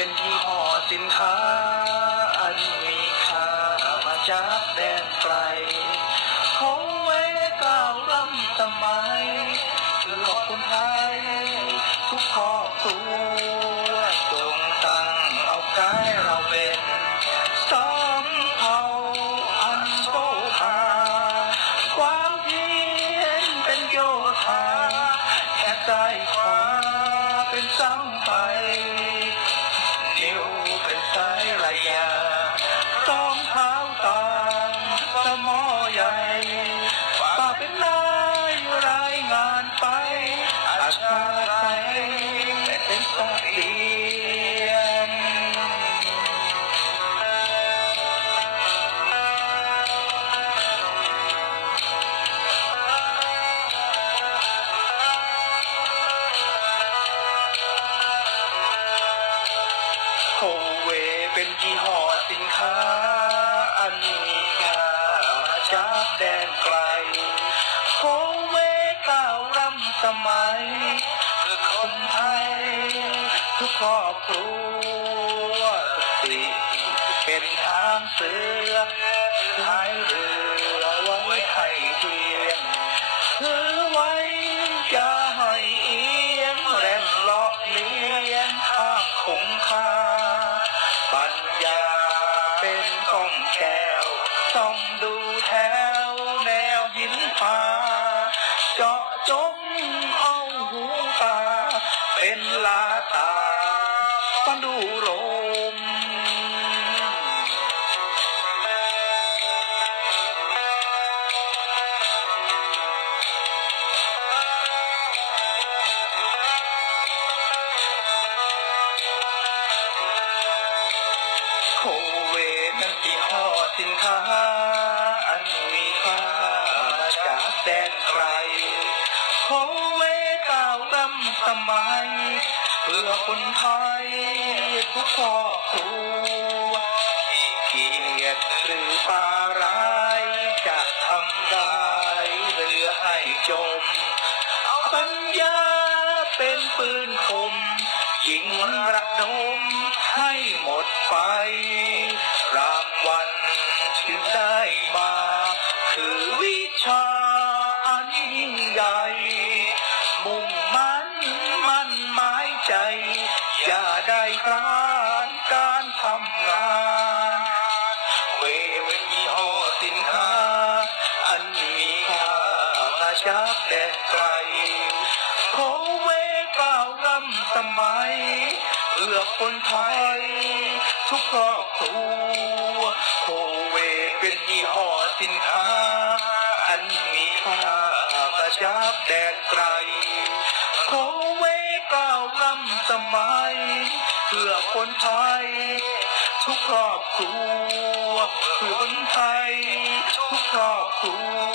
เป็นยี่พอสินค้า อันมีค่ามาจากแดนไกลของไว้กล่าวร่ำสมัยคือหลอกคนไทย ทุกครอบครัวจงตั้งเอากายเราเป็นสองเผาอันโบหาความเพียรเป็นโยธาแค่ใจความ เวเป็นยี่ห้อสินค้า อันมีค่ามาจากแดนไกลโคเวก้าวร่ำสมัยเพื่อคนไทย ทุกครอบครัวทุกสิ่งเป็นทางเสือท้ายเรือ ต้องดูแถวแนวหินผาเจาะจงเอาหูตาเป็นลาตาฟังดูโร แดนไกลโคเวก้าวรำสมัย เพื่อคนไทยทุกครอบครัวที่เกียรติหรือปาร้ายจะทำไร้เรือให้จม เอาปัญญาเป็นปืนคมยิงระดมให้หมดไป อย่าได้พลานการทำงาน เวเป็นยี่ห้อสินค้า อันมีค่ามาจากแดนไกลโคเวก้าวรำสมัยเพื่อคนไทย ทุกครอบครัวโคเวเป็นยี่ห้อสินค้า อันมีค่ามาจากแดนไกล เพื่อคนไทย ทุกครอบครัวเพื่อคนไทย ทุกครอบครัว